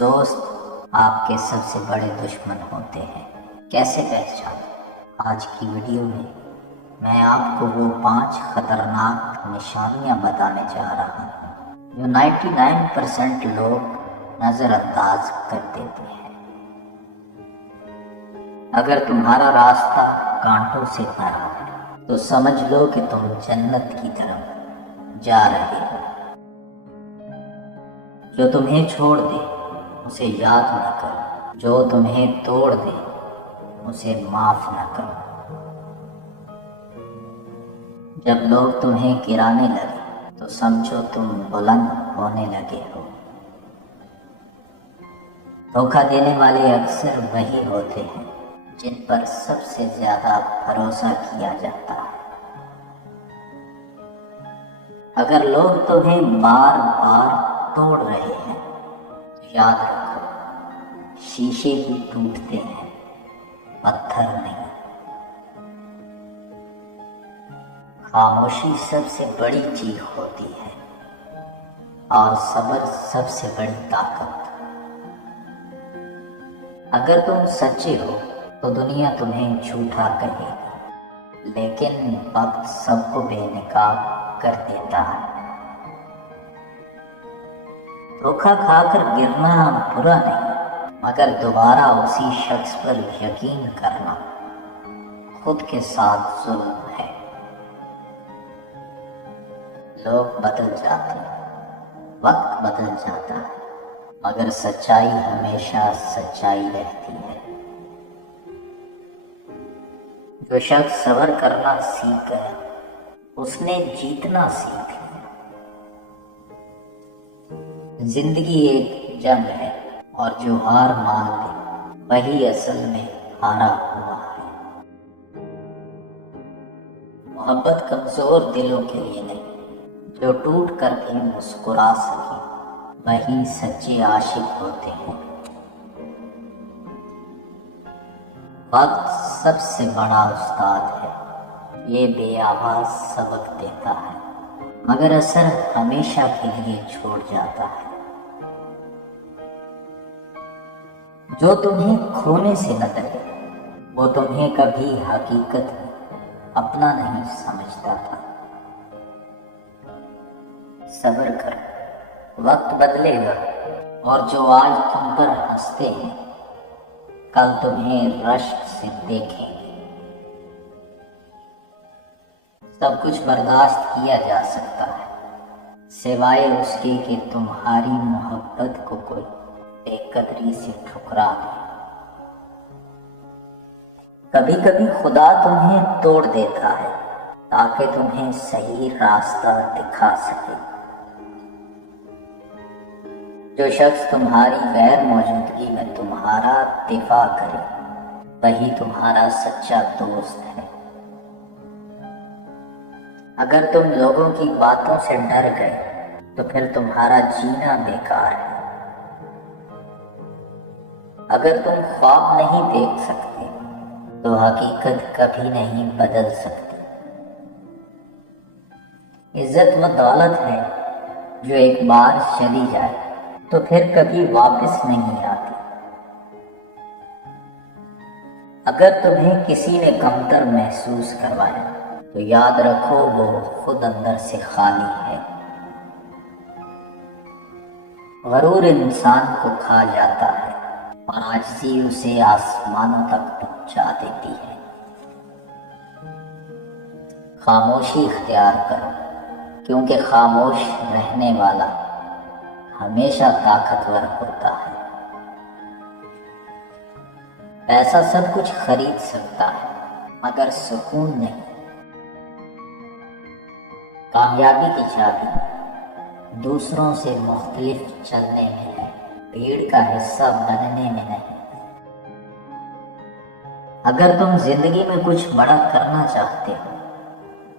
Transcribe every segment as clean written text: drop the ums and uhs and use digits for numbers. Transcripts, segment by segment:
دوست آپ کے سب سے بڑے دشمن ہوتے ہیں، کیسے پہچانے؟ آج کی ویڈیو میں آپ کو وہ 5 خطرناک نشانیاں بتانے جا رہا ہوں جو 99% لوگ نظر انداز کر دیتے ہیں۔ اگر تمہارا راستہ کانٹوں سے بھرا ہے تو سمجھ لو کہ تم جنت کی طرف جا رہے ہو۔ جو تمہیں چھوڑ دے اسے یاد نہ کرو، جو تمہیں توڑ دے اسے معاف نہ کرو۔ جب لوگ تمہیں گرانے لگے تو سمجھو تم بلند ہونے لگے ہو۔ دھوکہ دینے والے اکثر وہی ہوتے ہیں جن پر سب سے زیادہ بھروسہ کیا جاتا ہے۔ اگر لوگ تمہیں بار بار توڑ رہے ہیں تو یاد رکھو، شیشے بھی ٹوٹتے ہیں، پتھر نہیں۔ خاموشی سب سے بڑی چیخ ہوتی ہے اور صبر سب سے بڑی طاقت۔ اگر تم سچے ہو تو دنیا تمہیں جھوٹا کہے گی، لیکن وقت سب کو بے نقاب کر دیتا ہے۔ دھوکہ کھا کر گرنا برا نہیں، مگر دوبارہ اسی شخص پر یقین کرنا خود کے ساتھ ظلم ہے۔ لوگ بدل جاتے ہیں، وقت بدل جاتا ہے، مگر سچائی ہمیشہ سچائی رہتی ہے۔ جو شخص صبر کرنا سیکھ گیا اس نے جیتنا سیکھ لیا۔ زندگی ایک جنگ ہے اور جو ہار مان لے وہی اصل میں ہارا ہوا ہے۔ محبت کمزور دلوں کے لیے نہیں، جو ٹوٹ کر بھی مسکرا سکے وہی سچے عاشق ہوتے ہیں۔ وقت سب سے بڑا استاد ہے، یہ بے آواز سبق دیتا ہے مگر اثر ہمیشہ کے لیے چھوڑ جاتا ہے۔ جو تمہیں کھونے سے نہ ڈرے وہ تمہیں کبھی حقیقت میں اپنا نہیں سمجھتا تھا۔ صبر کرو، وقت بدلے گا، اور جو آج تم پر ہنستے ہیں کل تمہیں رشک سے دیکھیں گے۔ سب کچھ برداشت کیا جا سکتا ہے سوائے اس کے کہ تمہاری محبت کو کوئی بے قدری سے ٹھکرا دے۔ کبھی کبھی خدا تمہیں توڑ دیتا ہے تاکہ تمہیں صحیح راستہ دکھا سکے۔ جو شخص تمہاری غیر موجودگی میں تمہارا دفاع کرے وہی تمہارا سچا دوست ہے۔ اگر تم لوگوں کی باتوں سے ڈر گئے تو پھر تمہارا جینا بیکار ہے۔ اگر تم خواب نہیں دیکھ سکتے تو حقیقت کبھی نہیں بدل سکتی۔ عزت و دولت ہے جو ایک بار چلی جائے تو پھر کبھی واپس نہیں آتی۔ اگر تمہیں کسی نے کمتر محسوس کروایا تو یاد رکھو وہ خود اندر سے خالی ہے۔ غرور انسان کو کھا جاتا ہے اور عاجزی اسے آسمانوں تک پہنچا دیتی ہے۔ خاموشی اختیار کرو، کیونکہ خاموش رہنے والا ہمیشہ طاقتور ہوتا ہے۔ پیسہ سب کچھ خرید سکتا ہے مگر سکون نہیں۔ کامیابی کی چابی دوسروں سے مختلف چلنے میں ہے، بھیڑ کا حصہ بننے میں نہیں۔ اگر تم زندگی میں کچھ بڑا کرنا چاہتے ہو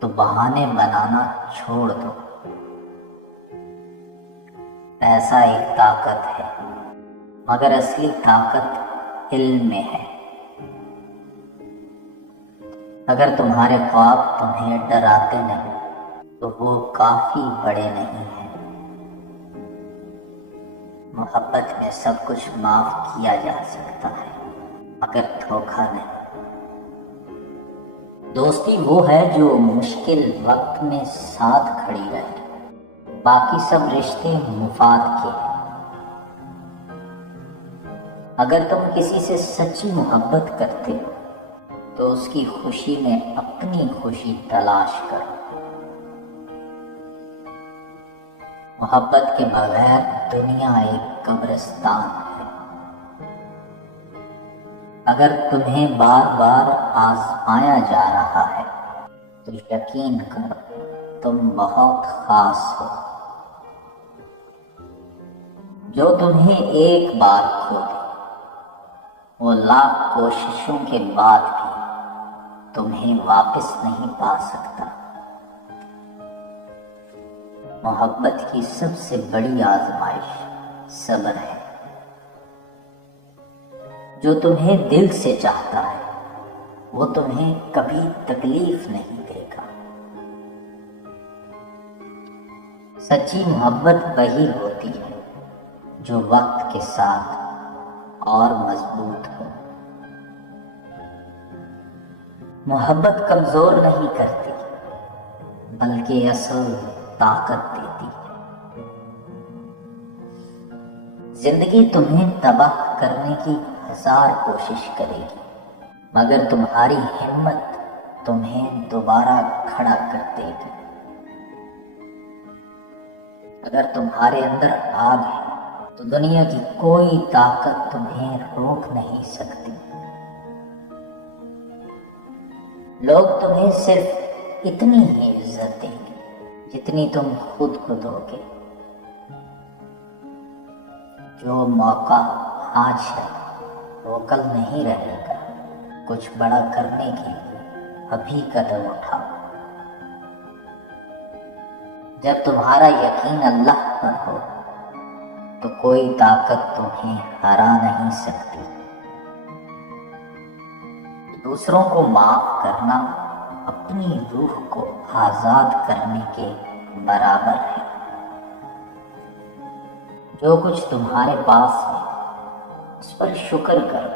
تو بہانے بنانا چھوڑ دو۔ پیسہ ایک طاقت ہے مگر اصلی طاقت علم میں ہے۔ اگر تمہارے خواب تمہیں ڈراتے نہیں تو وہ کافی بڑے نہیں ہیں۔ محبت میں سب کچھ معاف کیا جا سکتا ہے مگر دھوکہ نہیں۔ دوستی وہ ہے جو مشکل وقت میں ساتھ کھڑی رہے، باقی سب رشتے مفاد کے ہیں۔ اگر تم کسی سے سچی محبت کرتے ہو تو اس کی خوشی میں اپنی خوشی تلاش کرو۔ محبت کے بغیر دنیا ایک قبرستان ہے۔ اگر تمہیں بار بار آزمایا جا رہا ہے تو یقین کرو تم بہت خاص ہو۔ جو تمہیں ایک بار کھو دے وہ لاکھ کوششوں کے بعد بھی تمہیں واپس نہیں پا سکتا۔ محبت کی سب سے بڑی آزمائش صبر ہے۔ جو تمہیں دل سے چاہتا ہے وہ تمہیں کبھی تکلیف نہیں دے گا۔ سچی محبت وہی ہوتی ہے جو وقت کے ساتھ اور مضبوط ہو۔ محبت کمزور نہیں کرتی بلکہ اصل طاقت دیتی ہے۔ زندگی تمہیں تباہ کرنے کی 1000 کوشش کرے گی مگر تمہاری ہمت تمہیں دوبارہ کھڑا کر دے گی۔ اگر تمہارے اندر آگ ہے تو دنیا کی کوئی طاقت تمہیں روک نہیں سکتی۔ لوگ تمہیں صرف اتنی ہی عزت دیں گے جتنی تم خود کو دو گے۔ جو موقع آج ہے وہ کل نہیں رہے گا۔ کچھ بڑا کرنے کے لیے ابھی قدم اٹھاؤ۔ جب تمہارا یقین اللہ پر ہو تو کوئی طاقت تمہیں ہرا نہیں سکتی۔ دوسروں کو معاف کرنا اپنی روح کو آزاد کرنے کے برابر ہے۔ جو کچھ تمہارے پاس ہے اس پر شکر کرو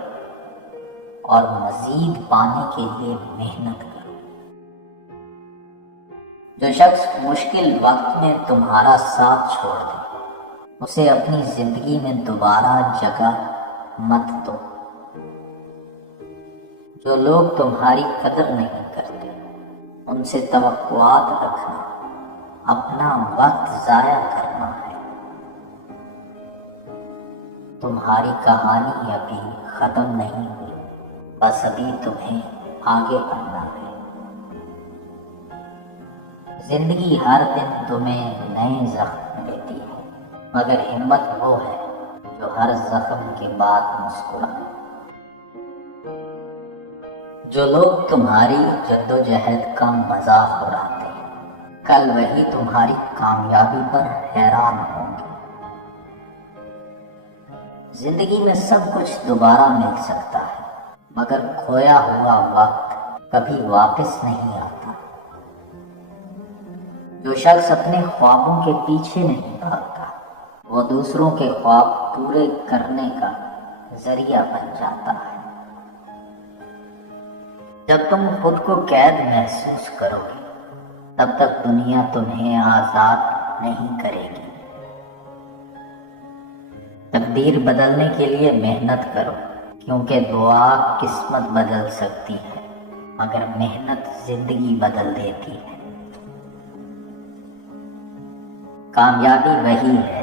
اور مزید پانے کے لیے محنت کرو۔ جو شخص مشکل وقت میں تمہارا ساتھ چھوڑ دے اسے اپنی زندگی میں دوبارہ جگہ مت دو۔ جو لوگ تمہاری قدر نہیں کرتے ان سے توقعات رکھنا اپنا وقت ضائع کرنا ہے۔ تمہاری کہانی ابھی ختم نہیں ہوئی، بس ابھی تمہیں آگے بڑھنا ہے۔ زندگی ہر دن تمہیں نئے زخم دیتی ہے مگر ہمت وہ ہے جو ہر زخم کے بعد مسکرائے۔ جو لوگ تمہاری جدوجہد کا مذاق اڑاتے ہیں کل وہی تمہاری کامیابی پر حیران ہوں گے۔ زندگی میں سب کچھ دوبارہ مل سکتا ہے مگر کھویا ہوا وقت کبھی واپس نہیں آتا۔ جو شخص اپنے خوابوں کے پیچھے نہیں بھاگتا وہ دوسروں کے خواب پورے کرنے کا ذریعہ بن جاتا ہے۔ جب تم خود کو قید محسوس کرو گے تب تک دنیا تمہیں آزاد نہیں کرے گی۔ تقدیر بدلنے کے لیے محنت کرو کیونکہ دعا قسمت بدل سکتی ہے مگر محنت زندگی بدل دیتی ہے۔ کامیابی وہی ہے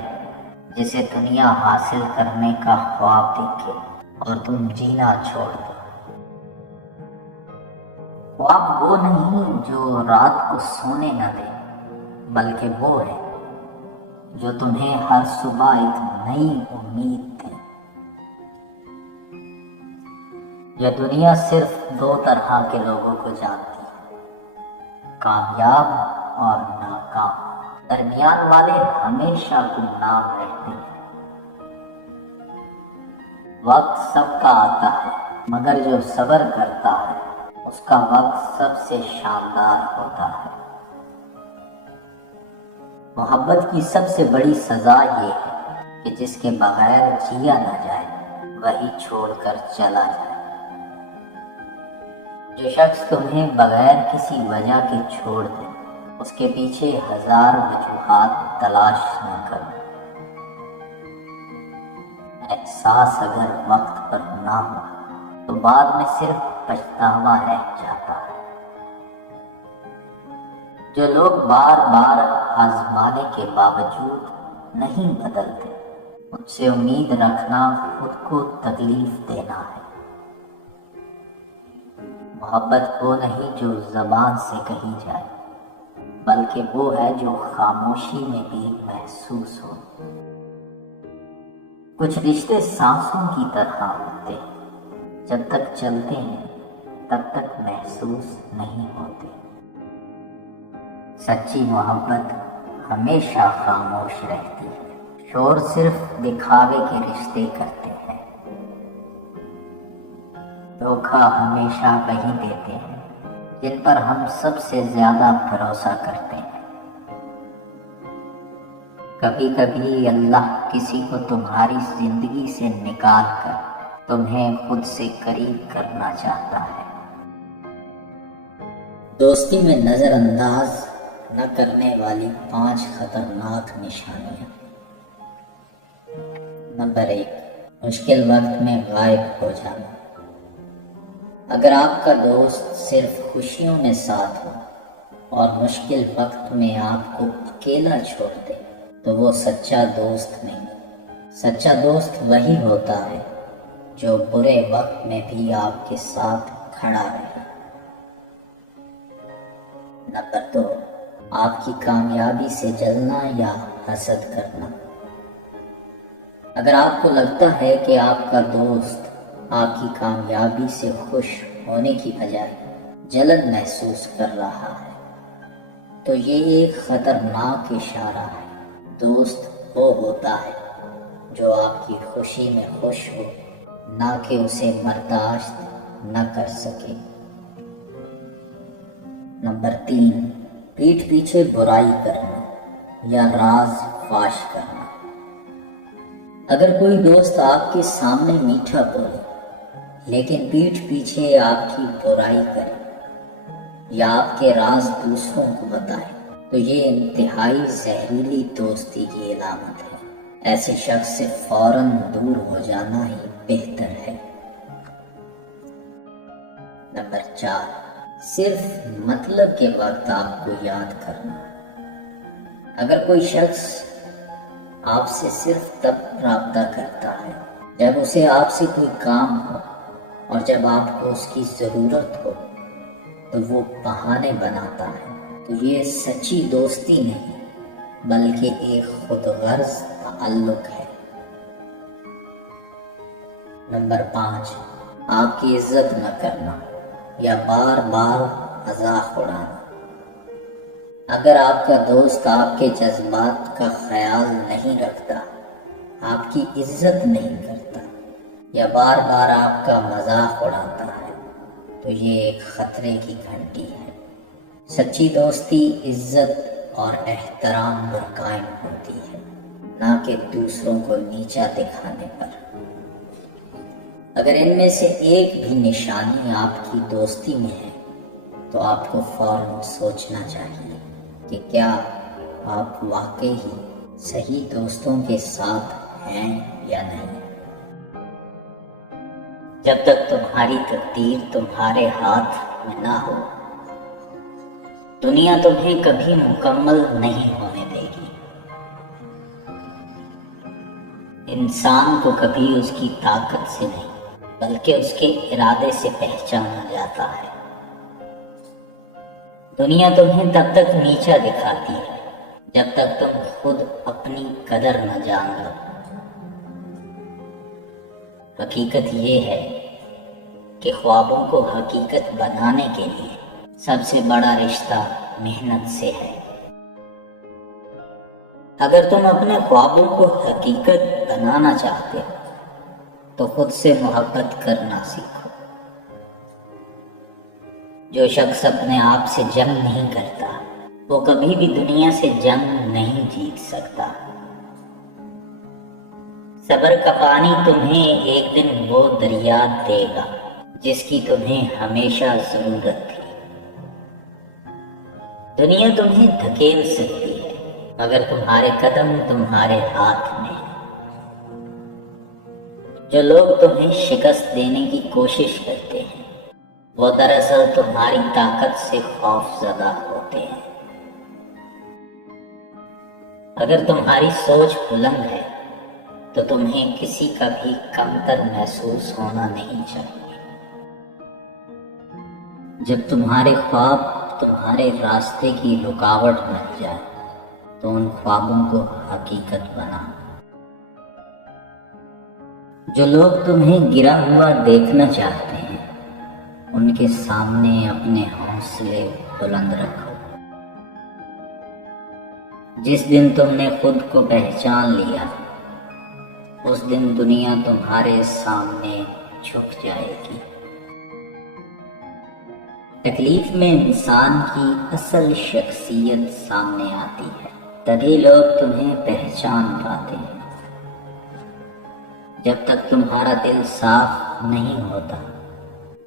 جسے دنیا حاصل کرنے کا خواب دیکھے اور تم جینا چھوڑ دو۔ خواب وہ نہیں جو رات کو سونے نہ دے بلکہ وہ ہے جو تمہیں ہر صبح ایک نئی امید دے۔ یہ دنیا صرف 2 طرح کے لوگوں کو جانتی ہے، کامیاب اور ناکام۔ درمیان والے ہمیشہ گمنام رہتے ہیں۔ وقت سب کا آتا ہے مگر جو صبر کرتا ہے اس کا وقت سب سے شاندار ہوتا ہے۔ محبت کی سب سے بڑی سزا یہ ہے کہ جس کے بغیر جیا نہ جائے وہی چھوڑ کر چلا جائے۔ جو شخص تمہیں بغیر کسی وجہ کے چھوڑ دے اس کے پیچھے ہزار وجوہات تلاش نہ کرو۔ احساس اگر وقت پر نہ ہو تو بعد میں صرف پچھتاوا رہ جاتا ہے۔ جو لوگ بار بار آزمانے کے باوجود نہیں بدلتے ان سے امید رکھنا خود کو تکلیف دینا ہے۔ محبت وہ نہیں جو زبان سے کہی جائے بلکہ وہ ہے جو خاموشی میں بھی محسوس ہو۔ کچھ رشتے سانسوں کی طرح ہوتے ہیں، جب تک چلتے ہیں تب تک محسوس نہیں ہوتے۔ سچی محبت ہمیشہ خاموش رہتی ہے، شور صرف دکھاوے کے رشتے کرتے ہیں۔ دھوکہ ہمیشہ وہی دیتے ہیں جن پر ہم سب سے زیادہ بھروسہ کرتے ہیں۔ کبھی کبھی اللہ کسی کو تمہاری زندگی سے نکال کر تمہیں خود سے قریب کرنا چاہتا ہے۔ دوستی میں نظر انداز نہ کرنے والی 5 خطرناک نشانیاں۔ نمبر 1، مشکل وقت میں غائب ہو جانا۔ اگر آپ کا دوست صرف خوشیوں میں ساتھ ہو اور مشکل وقت میں آپ کو اکیلا چھوڑ دے تو وہ سچا دوست نہیں۔ سچا دوست وہی ہوتا ہے جو برے وقت میں بھی آپ کے ساتھ کھڑا رہے۔ نمبر 2، آپ کی کامیابی سے جلنا یا حسد کرنا۔ اگر آپ کو لگتا ہے کہ آپ کا دوست آپ کی کامیابی سے خوش ہونے کی بجائے جلن محسوس کر رہا ہے تو یہ ایک خطرناک اشارہ ہے۔ دوست وہ ہوتا ہے جو آپ کی خوشی میں خوش ہو، نہ کہ اسے برداشت نہ کر سکے۔ نمبر 3، پیٹھ پیچھے برائی کرنا یا راز فاش کرنا۔ اگر کوئی دوست آپ کے سامنے میٹھا بولے لیکن پیٹھ پیچھے آپ کی برائی کرے یا آپ کے راز دوسروں کو بتائے تو یہ انتہائی زہریلی دوستی کی علامت ہے۔ ایسے شخص سے فوراً دور ہو جانا ہی بہتر ہے۔ نمبر 4، صرف مطلب کے وقت آپ کو یاد کرنا۔ اگر کوئی شخص آپ سے صرف تب رابطہ کرتا ہے جب اسے آپ سے کوئی کام ہو اور جب آپ کو اس کی ضرورت ہو تو وہ بہانے بناتا ہے تو یہ سچی دوستی نہیں بلکہ ایک خود غرض تعلق ہے۔ نمبر 5، آپ کی عزت نہ کرنا یا بار بار مذاق اڑانا۔ اگر آپ کا دوست آپ کے جذبات کا خیال نہیں رکھتا، آپ کی عزت نہیں کرتا یا بار بار آپ کا مذاق اڑاتا ہے تو یہ ایک خطرے کی گھنٹی ہے۔ سچی دوستی عزت اور احترام پر قائم ہوتی ہے، نہ کہ دوسروں کو نیچا دکھانے پر۔ اگر ان میں سے ایک بھی نشانی آپ کی دوستی میں ہے تو آپ کو فوراً سوچنا چاہیے کہ کیا آپ واقعی صحیح دوستوں کے ساتھ ہیں یا نہیں۔ جب تک تمہاری تقدیر تمہارے ہاتھ میں نہ ہو دنیا تمہیں کبھی مکمل نہیں ہونے دے گی۔ انسان کو کبھی اس کی طاقت سے نہیں بلکہ اس کے ارادے سے پہچانا جاتا ہے۔ دنیا تمہیں تب تک نیچا دکھاتی ہے جب تک تم خود اپنی قدر نہ جان لو۔ حقیقت یہ ہے کہ خوابوں کو حقیقت بنانے کے لیے سب سے بڑا رشتہ محنت سے ہے۔ اگر تم اپنے خوابوں کو حقیقت بنانا چاہتے ہو تو خود سے محبت کرنا سیکھو۔ جو شخص اپنے آپ سے جنگ نہیں کرتا وہ کبھی بھی دنیا سے جنگ نہیں جیت سکتا۔ صبر کا پانی تمہیں ایک دن وہ دریا دے گا جس کی تمہیں ہمیشہ ضرورت تھی۔ دنیا تمہیں دھکیل سکتی ہے مگر تمہارے قدم تمہارے ہاتھ میں ہیں۔ جو لوگ تمہیں شکست دینے کی کوشش کرتے ہیں وہ دراصل تمہاری طاقت سے خوف زدہ ہوتے ہیں۔ اگر تمہاری سوچ بلند ہے تو تمہیں کسی کا بھی کمتر محسوس ہونا نہیں چاہیے۔ جب تمہارے خواب تمہارے راستے کی رکاوٹ بن جائے تو ان خوابوں کو حقیقت بنا۔ جو لوگ تمہیں گرا ہوا دیکھنا چاہتے ہیں ان کے سامنے اپنے حوصلے بلند رکھو۔ جس دن تم نے خود کو پہچان لیا اس دن دنیا تمہارے سامنے جھک جائے گی۔ تکلیف میں انسان کی اصل شخصیت سامنے آتی ہے، تبھی لوگ تمہیں پہچان پاتے ہیں۔ جب تک تمہارا دل صاف نہیں ہوتا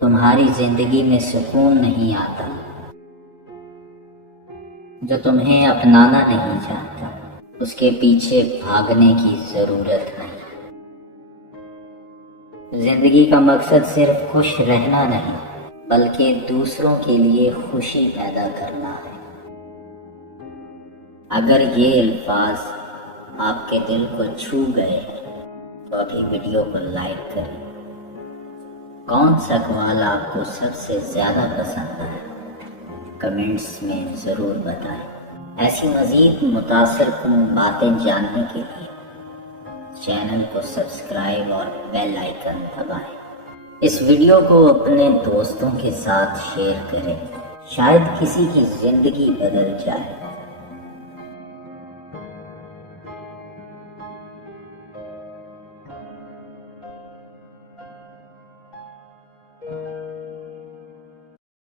تمہاری زندگی میں سکون نہیں آتا۔ جو تمہیں اپنانا نہیں چاہتا اس کے پیچھے بھاگنے کی ضرورت نہیں۔ زندگی کا مقصد صرف خوش رہنا نہیں بلکہ دوسروں کے لیے خوشی پیدا کرنا ہے۔ اگر یہ الفاظ آپ کے دل کو چھو گئے تو ابھی ویڈیو کو لائک کریں۔ کون سا قول آپ کو سب سے زیادہ پسند ہے کمنٹس میں ضرور بتائیں۔ ایسی مزید متاثر کن باتیں جاننے کے لیے چینل کو سبسکرائب اور بیل آئیکن دبائیں۔ اس ویڈیو کو اپنے دوستوں کے ساتھ شیئر کریں، شاید کسی کی زندگی بدل جائے۔